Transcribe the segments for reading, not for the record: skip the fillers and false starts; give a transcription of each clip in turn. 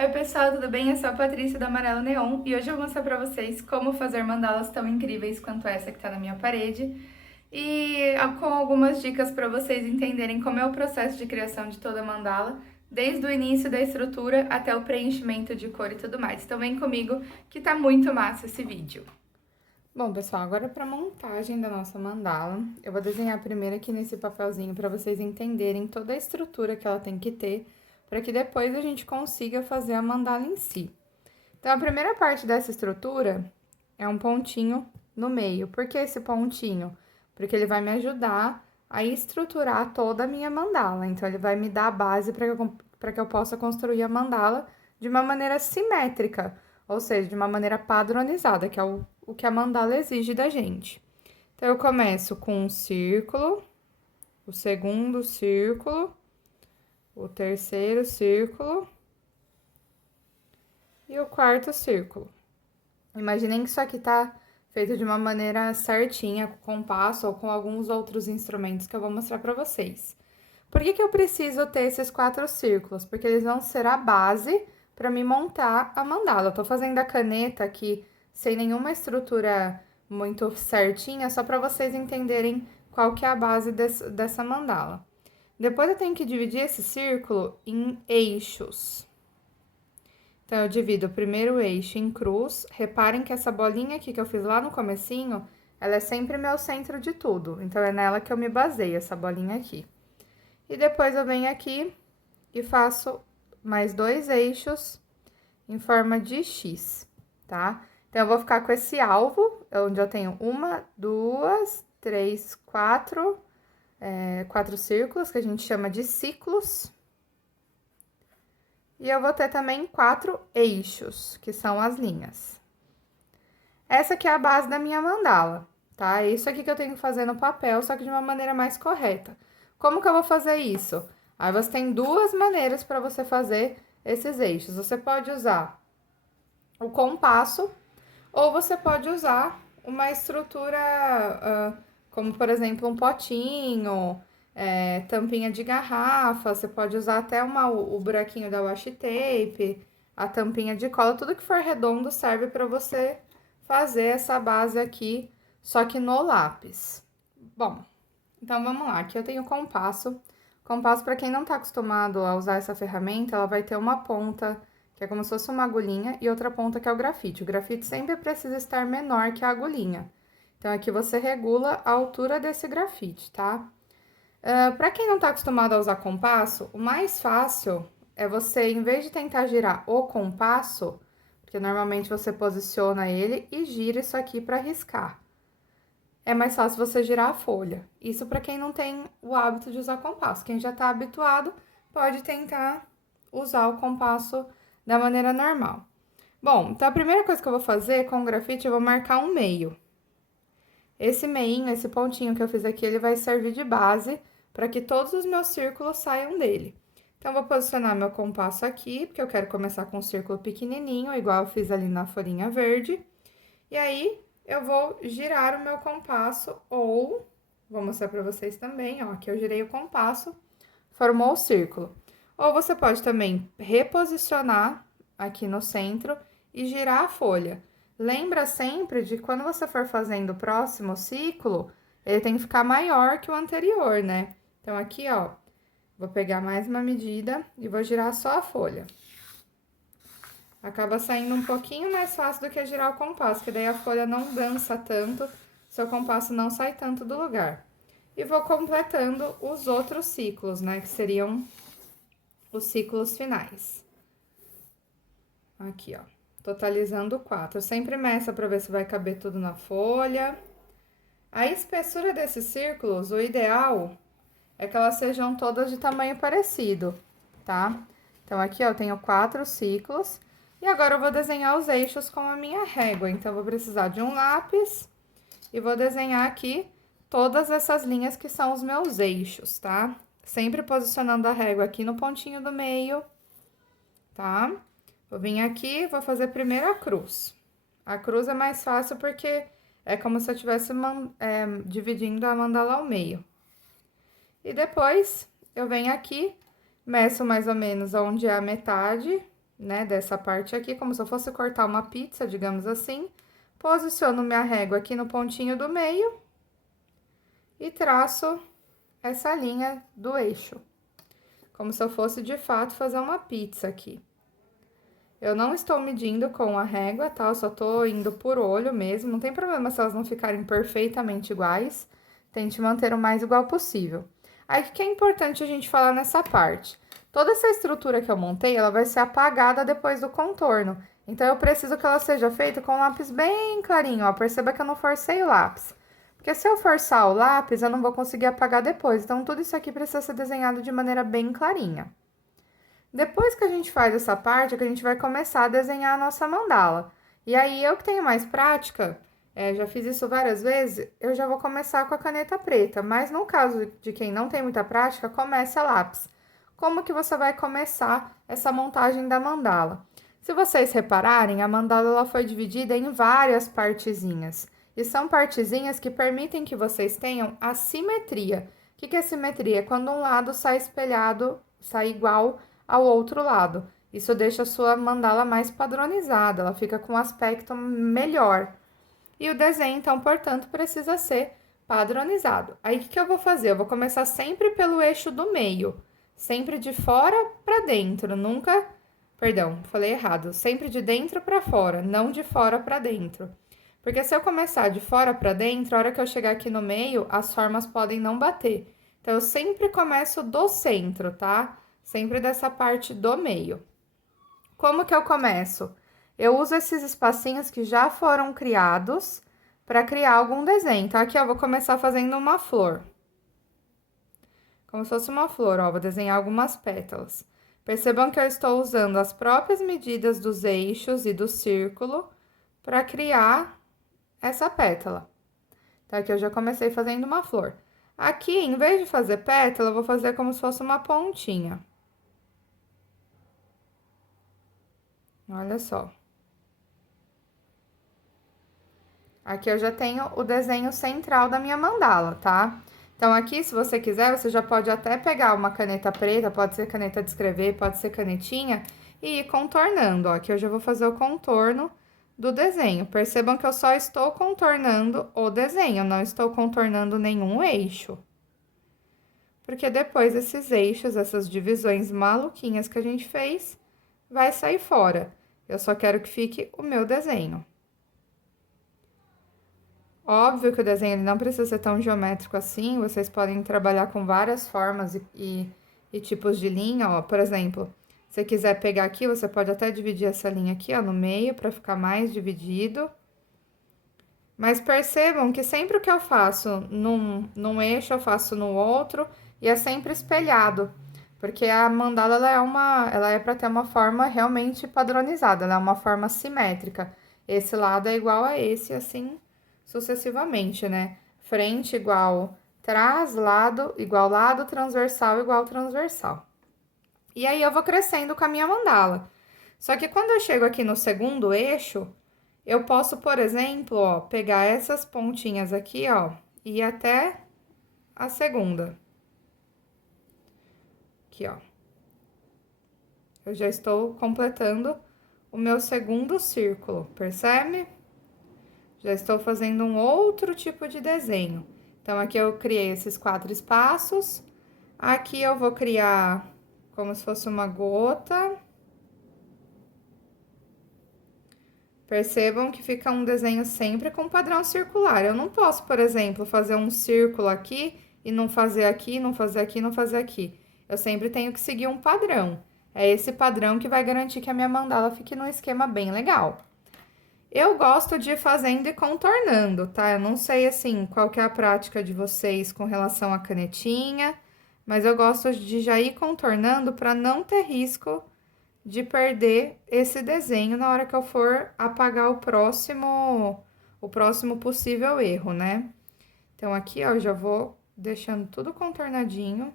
Oi pessoal, tudo bem? Eu sou a Patrícia do Amarelo Neon e hoje eu vou mostrar pra vocês como fazer mandalas tão incríveis quanto essa que tá na minha parede e com algumas dicas pra vocês entenderem como é o processo de criação de toda mandala, desde o início da estrutura até o preenchimento de cor e tudo mais. Então vem comigo que tá muito massa esse vídeo. Bom, pessoal, agora para montagem da nossa mandala, eu vou desenhar primeiro aqui nesse papelzinho para vocês entenderem toda a estrutura que ela tem que ter, para que depois a gente consiga fazer a mandala em si. Então, a primeira parte dessa estrutura é um pontinho no meio. Por que esse pontinho? Porque ele vai me ajudar a estruturar toda a minha mandala. Então, ele vai me dar a base para que eu possa construir a mandala de uma maneira simétrica, ou seja, de uma maneira padronizada, que é o que a mandala exige da gente. Então, eu começo com um círculo, o segundo círculo, o terceiro círculo e o quarto círculo. Imaginem que isso aqui tá feito de uma maneira certinha, com compasso ou com alguns outros instrumentos que eu vou mostrar pra vocês. Por que eu preciso ter esses 4 círculos? Porque eles vão ser a base para me montar a mandala. Eu tô fazendo a caneta aqui sem nenhuma estrutura muito certinha, só para vocês entenderem qual que é a base dessa mandala. Depois eu tenho que dividir esse círculo em eixos. Então, eu divido o primeiro eixo em cruz. Reparem que essa bolinha aqui que eu fiz lá no comecinho, ela é sempre meu centro de tudo. Então, é nela que eu me baseio, essa bolinha aqui. E depois eu venho aqui e faço mais 2 eixos em forma de X, tá? Então, eu vou ficar com esse alvo, onde eu tenho 1, 2, 3, 4, 4 círculos, que a gente chama de ciclos. E eu vou ter também 4 eixos, que são as linhas. Essa aqui é a base da minha mandala, tá? É isso aqui que eu tenho que fazer no papel, só que de uma maneira mais correta. Como que eu vou fazer isso? Aí, você tem 2 maneiras para você fazer esses eixos. Você pode usar o compasso, ou você pode usar uma estrutura, como, por exemplo, um potinho, tampinha de garrafa, você pode usar até o buraquinho da washi tape, a tampinha de cola, tudo que for redondo serve para você fazer essa base aqui, só que no lápis. Bom, então vamos lá, aqui eu tenho compasso. Compasso, para quem não tá acostumado a usar essa ferramenta, ela vai ter uma ponta que é como se fosse uma agulhinha, e outra ponta que é o grafite. O grafite sempre precisa estar menor que a agulhinha. Então, aqui você regula a altura desse grafite, tá? Para quem não tá acostumado a usar compasso, o mais fácil é você, em vez de tentar girar o compasso, porque normalmente você posiciona ele e gira isso aqui para riscar. É mais fácil você girar a folha. Isso para quem não tem o hábito de usar compasso. Quem já tá habituado, pode tentar usar o compasso da maneira normal. Bom, então a primeira coisa que eu vou fazer com o grafite, eu vou marcar um meio. Esse meinho, esse pontinho que eu fiz aqui, ele vai servir de base para que todos os meus círculos saiam dele. Então, eu vou posicionar meu compasso aqui, porque eu quero começar com um círculo pequenininho, igual eu fiz ali na folhinha verde. E aí, eu vou girar o meu compasso, ou, vou mostrar para vocês também, ó, aqui eu girei o compasso, formou o círculo. Ou você pode também reposicionar aqui no centro e girar a folha. Lembra sempre de que quando você for fazendo o próximo ciclo, ele tem que ficar maior que o anterior, né? Então, aqui, ó, vou pegar mais uma medida e vou girar só a folha. Acaba saindo um pouquinho mais fácil do que girar o compasso, que daí a folha não dança tanto, seu compasso não sai tanto do lugar. E vou completando os outros ciclos, né, que seriam os ciclos finais. Aqui, ó, totalizando 4. Sempre meça para ver se vai caber tudo na folha. A espessura desses círculos, o ideal é que elas sejam todas de tamanho parecido, tá? Então, aqui, ó, eu tenho 4 ciclos. E agora, eu vou desenhar os eixos com a minha régua. Então, eu vou precisar de um lápis e vou desenhar aqui todas essas linhas que são os meus eixos, tá? Sempre posicionando a régua aqui no pontinho do meio, tá? Vou vir aqui, vou fazer primeiro a cruz. A cruz é mais fácil porque é como se eu estivesse dividindo a mandala ao meio. E depois, eu venho aqui, meço mais ou menos onde é a metade né, dessa parte aqui, como se eu fosse cortar uma pizza, digamos assim. Posiciono minha régua aqui no pontinho do meio e traço essa linha do eixo, como se eu fosse de fato fazer uma pizza aqui. Eu não estou medindo com a régua, tá? Eu só tô indo por olho mesmo, não tem problema se elas não ficarem perfeitamente iguais. Tente manter o mais igual possível. Aí, o que é importante a gente falar nessa parte? Toda essa estrutura que eu montei, ela vai ser apagada depois do contorno. Então, eu preciso que ela seja feita com um lápis bem clarinho, ó. Perceba que eu não forcei o lápis. Porque se eu forçar o lápis, eu não vou conseguir apagar depois. Então, tudo isso aqui precisa ser desenhado de maneira bem clarinha. Depois que a gente faz essa parte, é que a gente vai começar a desenhar a nossa mandala. E aí, eu que tenho mais prática, já fiz isso várias vezes, eu já vou começar com a caneta preta. Mas no caso de quem não tem muita prática, comece a lápis. Como que você vai começar essa montagem da mandala? Se vocês repararem, a mandala ela foi dividida em várias partezinhas. E são partezinhas que permitem que vocês tenham a simetria. O que é simetria? É quando um lado sai espelhado, sai igual ao outro lado. Isso deixa a sua mandala mais padronizada, ela fica com um aspecto melhor. E o desenho, então, portanto, precisa ser padronizado. Aí, o que eu vou fazer? Eu vou começar sempre pelo eixo do meio, sempre de fora para dentro, nunca... Perdão, falei errado. Sempre de dentro para fora, não de fora para dentro. Porque se eu começar de fora para dentro, a hora que eu chegar aqui no meio, as formas podem não bater. Então, eu sempre começo do centro, tá? Sempre dessa parte do meio. Como que eu começo? Eu uso esses espacinhos que já foram criados para criar algum desenho. Então, aqui eu vou começar fazendo uma flor. Como se fosse uma flor, ó, vou desenhar algumas pétalas. Percebam que eu estou usando as próprias medidas dos eixos e do círculo para criar essa pétala. Tá? Aqui eu já comecei fazendo uma flor. Aqui, em vez de fazer pétala, eu vou fazer como se fosse uma pontinha. Olha só. Aqui eu já tenho o desenho central da minha mandala, tá? Então, aqui, se você quiser, você já pode até pegar uma caneta preta, pode ser caneta de escrever, pode ser canetinha, e ir contornando, ó. Aqui eu já vou fazer o contorno do desenho. Percebam que eu só estou contornando o desenho, não estou contornando nenhum eixo. Porque depois esses eixos, essas divisões maluquinhas que a gente fez, vai sair fora. Eu só quero que fique o meu desenho. Óbvio que o desenho ele não precisa ser tão geométrico assim, vocês podem trabalhar com várias formas e tipos de linha, ó. Por exemplo, se você quiser pegar aqui, você pode até dividir essa linha aqui, ó, no meio, para ficar mais dividido. Mas percebam que sempre o que eu faço num eixo, eu faço no outro, e é sempre espelhado. Porque a mandala, ela é para ter uma forma realmente padronizada, ela é uma forma simétrica. Esse lado é igual a esse, assim sucessivamente, né? Frente igual trás, lado, transversal igual transversal. E aí eu vou crescendo com a minha mandala. Só que quando eu chego aqui no segundo eixo, eu posso, por exemplo, ó, pegar essas pontinhas aqui, ó, e ir até a segunda. Aqui, ó. Eu já estou completando o meu segundo círculo, percebe? Já estou fazendo um outro tipo de desenho. Então, aqui eu criei esses 4 espaços. Aqui eu vou criar como se fosse uma gota. Percebam que fica um desenho sempre com padrão circular. Eu não posso, por exemplo, fazer um círculo aqui e não fazer aqui, não fazer aqui, não fazer aqui. Eu sempre tenho que seguir um padrão. É esse padrão que vai garantir que a minha mandala fique num esquema bem legal. Eu gosto de ir fazendo e contornando, tá? Eu não sei, assim, qual que é a prática de vocês com relação à canetinha, mas eu gosto de já ir contornando para não ter risco de perder esse desenho na hora que eu for apagar o próximo possível erro, né? Então, aqui, ó, eu já vou deixando tudo contornadinho.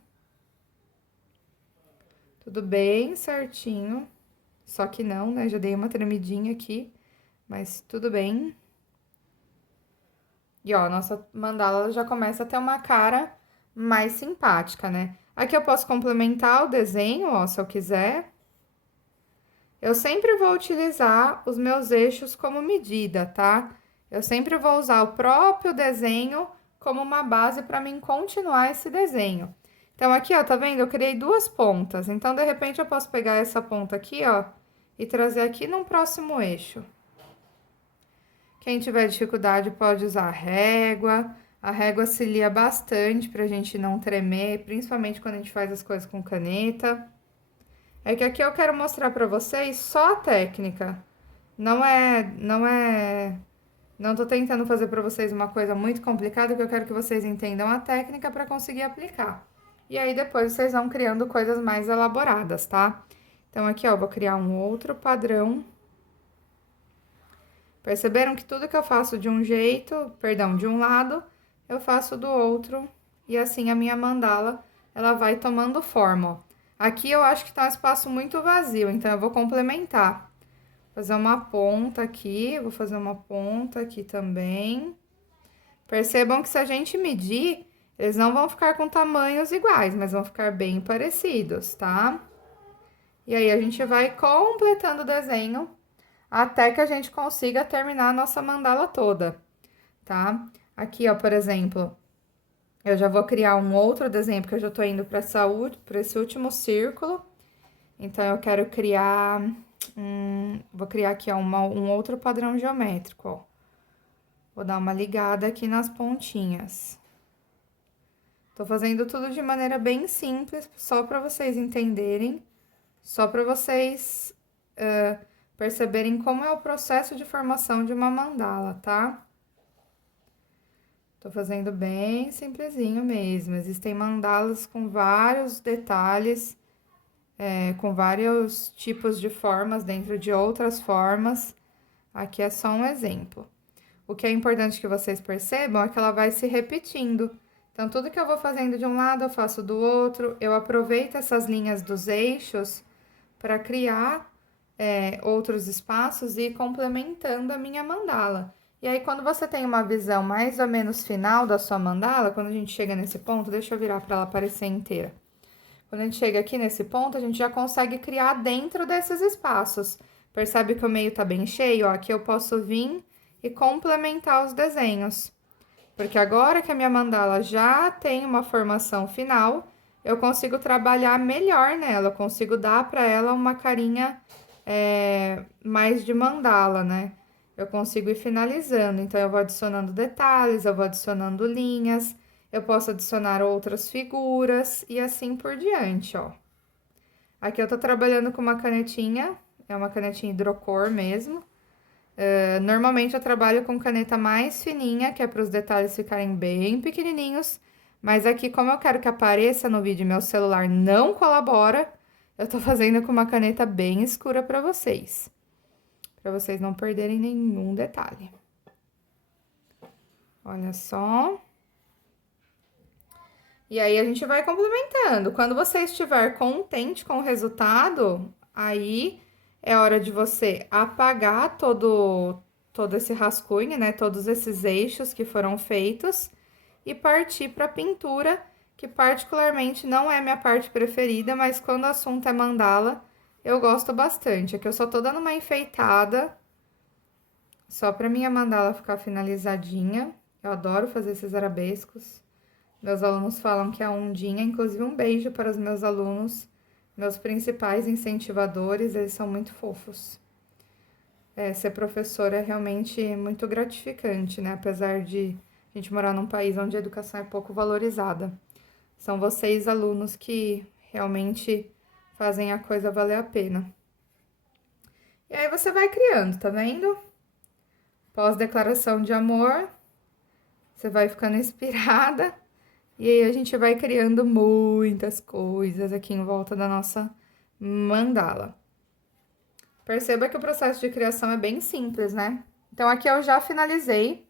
Tudo bem certinho. Só que não, né? Já dei uma tremidinha aqui. Mas tudo bem. E ó, a nossa mandala já começa a ter uma cara mais simpática, né? Aqui eu posso complementar o desenho, ó, se eu quiser. Eu sempre vou utilizar os meus eixos como medida, tá? Eu sempre vou usar o próprio desenho como uma base para mim continuar esse desenho. Então, aqui, ó, tá vendo? Eu criei duas pontas. Então, de repente, eu posso pegar essa ponta aqui, ó, e trazer aqui num próximo eixo. Quem tiver dificuldade pode usar a régua. A régua auxilia bastante pra gente não tremer, principalmente quando a gente faz as coisas com caneta. É que aqui eu quero mostrar pra vocês só a técnica. Não tô tentando fazer pra vocês uma coisa muito complicada, que eu quero que vocês entendam a técnica pra conseguir aplicar. E aí depois vocês vão criando coisas mais elaboradas, tá? Então aqui, ó, eu vou criar um outro padrão. Perceberam que tudo que eu faço de um jeito, perdão, de um lado, eu faço do outro. E assim a minha mandala, ela vai tomando forma, ó. Aqui eu acho que tá um espaço muito vazio, então eu vou complementar. Fazer uma ponta aqui, vou fazer uma ponta aqui também. Percebam que se a gente medir, eles não vão ficar com tamanhos iguais, mas vão ficar bem parecidos, tá? E aí a gente vai completando o desenho até que a gente consiga terminar a nossa mandala toda, tá? Aqui, ó, por exemplo, eu já vou criar um outro desenho, porque eu já tô indo para esse último círculo. Então, eu quero criar... vou criar aqui, ó, um outro padrão geométrico, ó. Vou dar uma ligada aqui nas pontinhas. Tô fazendo tudo de maneira bem simples, só para vocês entenderem, só para vocês perceberem como é o processo de formação de uma mandala, tá? Tô fazendo bem simplesinho mesmo. Existem mandalas com vários detalhes, com vários tipos de formas dentro de outras formas. Aqui é só um exemplo. O que é importante que vocês percebam é que ela vai se repetindo. Então, tudo que eu vou fazendo de um lado, eu faço do outro. Eu aproveito essas linhas dos eixos para criar outros espaços e ir complementando a minha mandala. E aí, quando você tem uma visão mais ou menos final da sua mandala, quando a gente chega nesse ponto, deixa eu virar para ela aparecer inteira. Quando a gente chega aqui nesse ponto, a gente já consegue criar dentro desses espaços. Percebe que o meio tá bem cheio? Ó, aqui eu posso vir e complementar os desenhos. Porque agora que a minha mandala já tem uma formação final, eu consigo trabalhar melhor nela, eu consigo dar para ela uma carinha mais de mandala, né? Eu consigo ir finalizando, então eu vou adicionando detalhes, eu vou adicionando linhas, eu posso adicionar outras figuras e assim por diante, ó. Aqui eu tô trabalhando com uma canetinha, é uma canetinha hidrocor mesmo. Normalmente eu trabalho com caneta mais fininha, que é para os detalhes ficarem bem pequenininhos. Mas aqui, como eu quero que apareça no vídeo e meu celular não colabora, eu tô fazendo com uma caneta bem escura para vocês não perderem nenhum detalhe. Olha só. E aí, a gente vai complementando. Quando você estiver contente com o resultado, aí é hora de você apagar todo esse rascunho, né? Todos esses eixos que foram feitos e partir para a pintura, que particularmente não é minha parte preferida, mas quando o assunto é mandala, eu gosto bastante. Aqui eu só tô dando uma enfeitada, só para minha mandala ficar finalizadinha. Eu adoro fazer esses arabescos. Meus alunos falam que é a ondinha, inclusive um beijo para os meus alunos, meus principais incentivadores, eles são muito fofos. Ser professor é realmente muito gratificante, né? Apesar de a gente morar num país onde a educação é pouco valorizada. São vocês, alunos, que realmente fazem a coisa valer a pena. E aí você vai criando, tá vendo? Pós-declaração de amor, você vai ficando inspirada. E aí, a gente vai criando muitas coisas aqui em volta da nossa mandala. Perceba que o processo de criação é bem simples, né? Então, aqui eu já finalizei.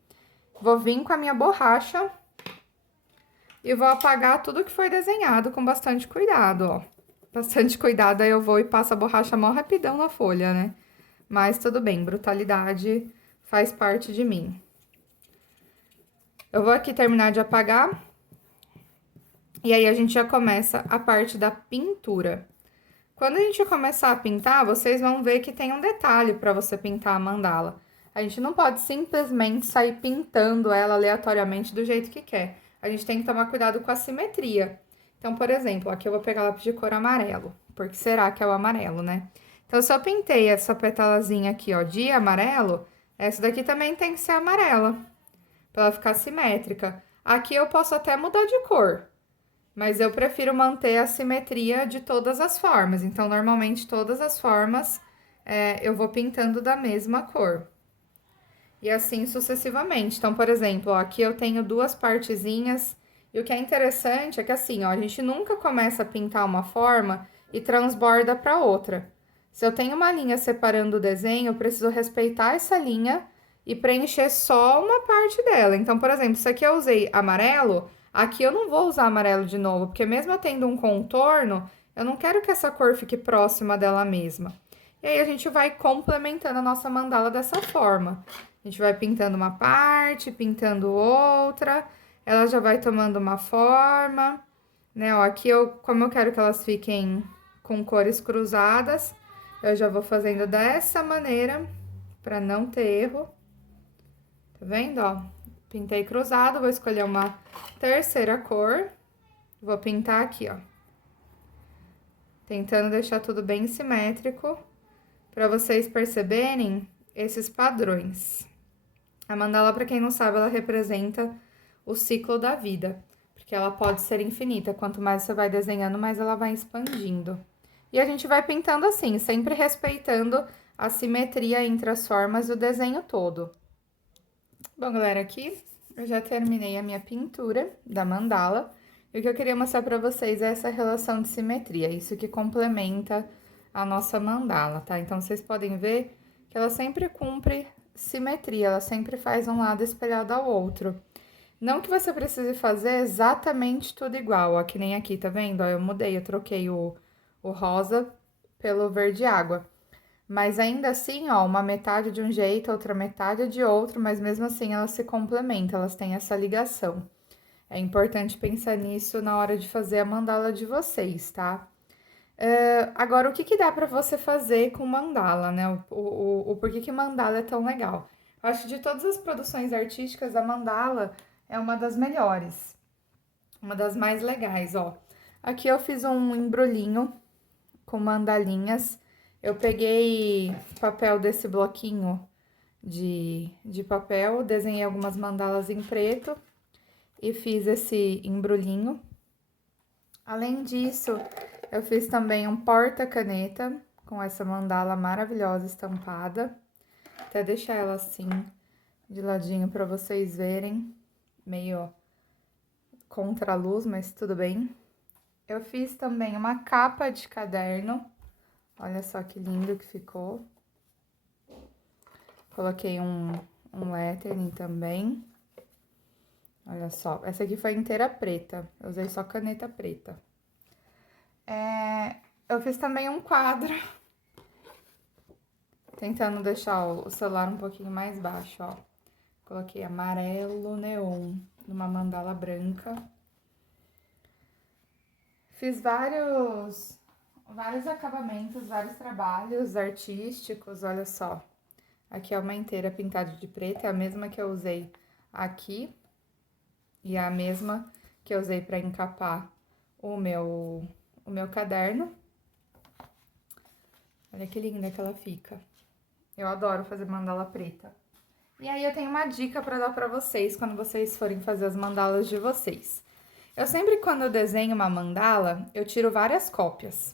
Vou vir com a minha borracha e vou apagar tudo que foi desenhado com bastante cuidado, ó. Bastante cuidado, aí eu vou e passo a borracha mó rapidão na folha, né? Mas tudo bem, brutalidade faz parte de mim. Eu vou aqui terminar de apagar. E aí, a gente já começa a parte da pintura. Quando a gente começar a pintar, vocês vão ver que tem um detalhe para você pintar a mandala. A gente não pode simplesmente sair pintando ela aleatoriamente do jeito que quer. A gente tem que tomar cuidado com a simetria. Então, por exemplo, aqui eu vou pegar lápis de cor amarelo. Por que será que é o amarelo, né? Então, se eu pintei essa petalazinha aqui, ó, de amarelo, essa daqui também tem que ser amarela, pra ela ficar simétrica. Aqui eu posso até mudar de cor, mas eu prefiro manter a simetria de todas as formas. Então, normalmente, todas as formas eu vou pintando da mesma cor. E assim sucessivamente. Então, por exemplo, ó, aqui eu tenho duas partezinhas. E o que é interessante é que assim, ó, a gente nunca começa a pintar uma forma e transborda para outra. Se eu tenho uma linha separando o desenho, eu preciso respeitar essa linha e preencher só uma parte dela. Então, por exemplo, se aqui eu usei amarelo, aqui eu não vou usar amarelo de novo, porque mesmo eu tendo um contorno, eu não quero que essa cor fique próxima dela mesma. E aí a gente vai complementando a nossa mandala dessa forma. A gente vai pintando uma parte, pintando outra, ela já vai tomando uma forma, né? Ó, aqui como eu quero que elas fiquem com cores cruzadas, eu já vou fazendo dessa maneira, para não ter erro. Tá vendo, ó? Pintei cruzado, vou escolher uma terceira cor, vou pintar aqui, ó. Tentando deixar tudo bem simétrico, para vocês perceberem esses padrões. A mandala, para quem não sabe, ela representa o ciclo da vida, porque ela pode ser infinita. Quanto mais você vai desenhando, mais ela vai expandindo. E a gente vai pintando assim, sempre respeitando a simetria entre as formas e o desenho todo. Bom, galera, aqui eu já terminei a minha pintura da mandala. E o que eu queria mostrar para vocês é essa relação de simetria, isso que complementa a nossa mandala, tá? Então, vocês podem ver que ela sempre cumpre simetria, ela sempre faz um lado espelhado ao outro. Não que você precise fazer exatamente tudo igual, ó, que nem aqui, tá vendo? Ó, eu mudei, eu troquei o rosa pelo verde água. Mas ainda assim, ó, uma metade de um jeito, outra metade de outro, mas mesmo assim elas se complementam, elas têm essa ligação. É importante pensar nisso na hora de fazer a mandala de vocês, tá? Agora, o que que dá pra você fazer com mandala, né? O porquê que mandala é tão legal? Eu acho que de todas as produções artísticas, a mandala é uma das melhores, uma das mais legais, ó. Aqui eu fiz um embrulhinho com mandalinhas. Eu peguei papel desse bloquinho de papel, desenhei algumas mandalas em preto e fiz esse embrulhinho. Além disso, eu fiz também um porta-caneta com essa mandala maravilhosa estampada. Até deixar ela assim, de ladinho para vocês verem, meio contra a luz, mas tudo bem. Eu fiz também uma capa de caderno, olha só que lindo que ficou. Coloquei um lettering também. Olha só, essa aqui foi inteira preta, eu usei só caneta preta. Eu fiz também um quadro, tentando deixar o celular um pouquinho mais baixo, ó. Coloquei amarelo neon numa mandala branca. Fiz vários acabamentos, vários trabalhos artísticos, olha só. Aqui é uma inteira pintada de preto, é a mesma que eu usei aqui. E é a mesma que eu usei para encapar o meu caderno. Olha que linda que ela fica. Eu adoro fazer mandala preta. E aí eu tenho uma dica para dar para vocês quando vocês forem fazer as mandalas de vocês. Eu sempre, quando eu desenho uma mandala, eu tiro várias cópias.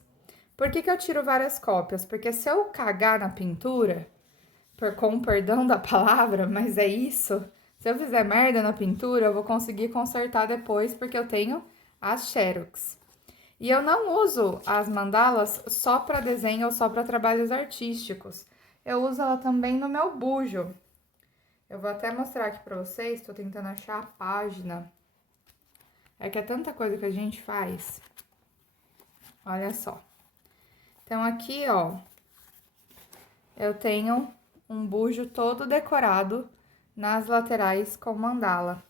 Por que que eu tiro várias cópias? Porque se eu cagar na pintura, com perdão da palavra, mas é isso, se eu fizer merda na pintura, eu vou conseguir consertar depois, porque eu tenho as Xerox. E eu não uso as mandalas só para desenho ou só para trabalhos artísticos. Eu uso ela também no meu bujo. Eu vou até mostrar aqui para vocês, tô tentando achar a página. É que é tanta coisa que a gente faz. Olha só. Então, aqui, ó, eu tenho um bujo todo decorado nas laterais com mandala.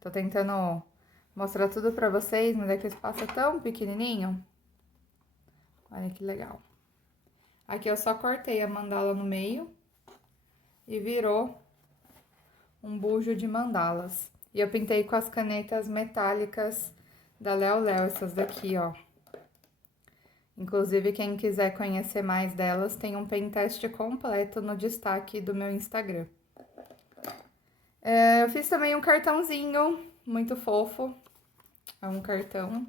Tô tentando mostrar tudo pra vocês, mas é que o espaço é tão pequenininho. Olha que legal. Aqui eu só cortei a mandala no meio e virou um bujo de mandalas. E eu pintei com as canetas metálicas da Léo Léo, essas daqui, ó. Inclusive, quem quiser conhecer mais delas, tem um pentest completo no destaque do meu Instagram. Eu fiz também um cartãozinho muito fofo. É um cartão.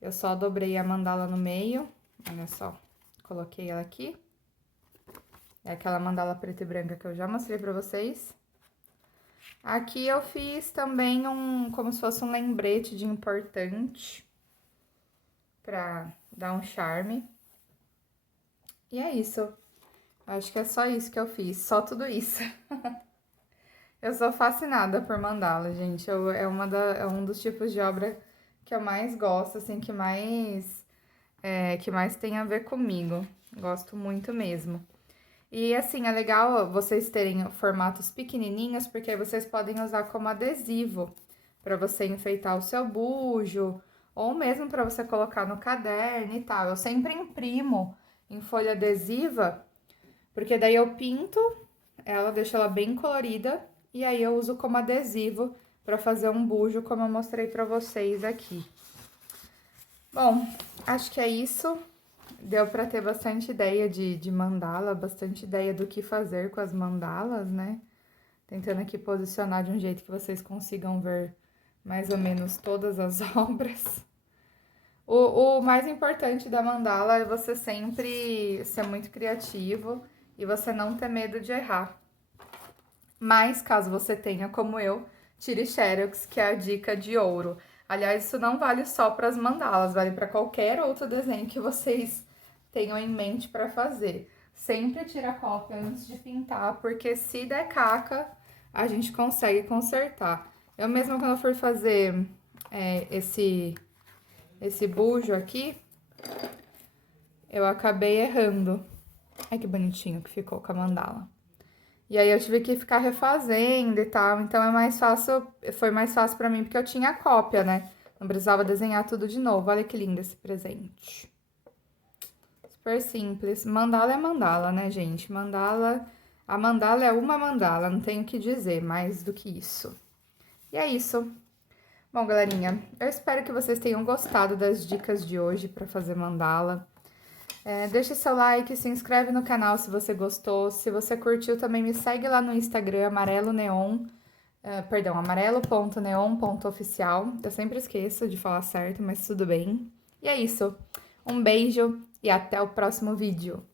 Eu só dobrei a mandala no meio. Olha só, coloquei ela aqui. É aquela mandala preta e branca que eu já mostrei pra vocês. Aqui eu fiz também como se fosse um lembrete de importante. Pra dar um charme. E é isso. Acho que é só isso que eu fiz. Só tudo isso. Eu sou fascinada por mandala, gente. É um dos tipos de obra que eu mais gosto, assim, que mais tem a ver comigo. Gosto muito mesmo. E, assim, é legal vocês terem formatos pequenininhos, porque aí vocês podem usar como adesivo para você enfeitar o seu bujo, ou mesmo para você colocar no caderno e tal. Eu sempre imprimo em folha adesiva, porque daí eu pinto ela, deixo ela bem colorida, e aí eu uso como adesivo para fazer um bujo, como eu mostrei para vocês aqui. Bom, acho que é isso. Deu para ter bastante ideia de mandala, bastante ideia do que fazer com as mandalas, né? Tentando aqui posicionar de um jeito que vocês consigam ver mais ou menos todas as obras. O mais importante da mandala é você sempre ser muito criativo e você não ter medo de errar. Mas, caso você tenha, como eu, tire xerox, que é a dica de ouro. Aliás, isso não vale só para as mandalas, vale para qualquer outro desenho que vocês tenham em mente para fazer. Sempre tira cópia antes de pintar, porque se der caca, a gente consegue consertar. Eu mesma, quando eu fui fazer esse bujo aqui, eu acabei errando. Ai, que bonitinho que ficou com a mandala. E aí eu tive que ficar refazendo e tal, então foi mais fácil pra mim porque eu tinha a cópia, né? Não precisava desenhar tudo de novo. Olha que lindo esse presente. Super simples. Mandala é mandala, né, gente? A mandala é uma mandala, não tenho o que dizer mais do que isso. E é isso. Bom, galerinha, eu espero que vocês tenham gostado das dicas de hoje pra fazer mandala. Deixa seu like, se inscreve no canal se você gostou. Se você curtiu, também me segue lá no Instagram, amarelo.neon.oficial. Eu sempre esqueço de falar certo, mas tudo bem. E é isso. Um beijo e até o próximo vídeo.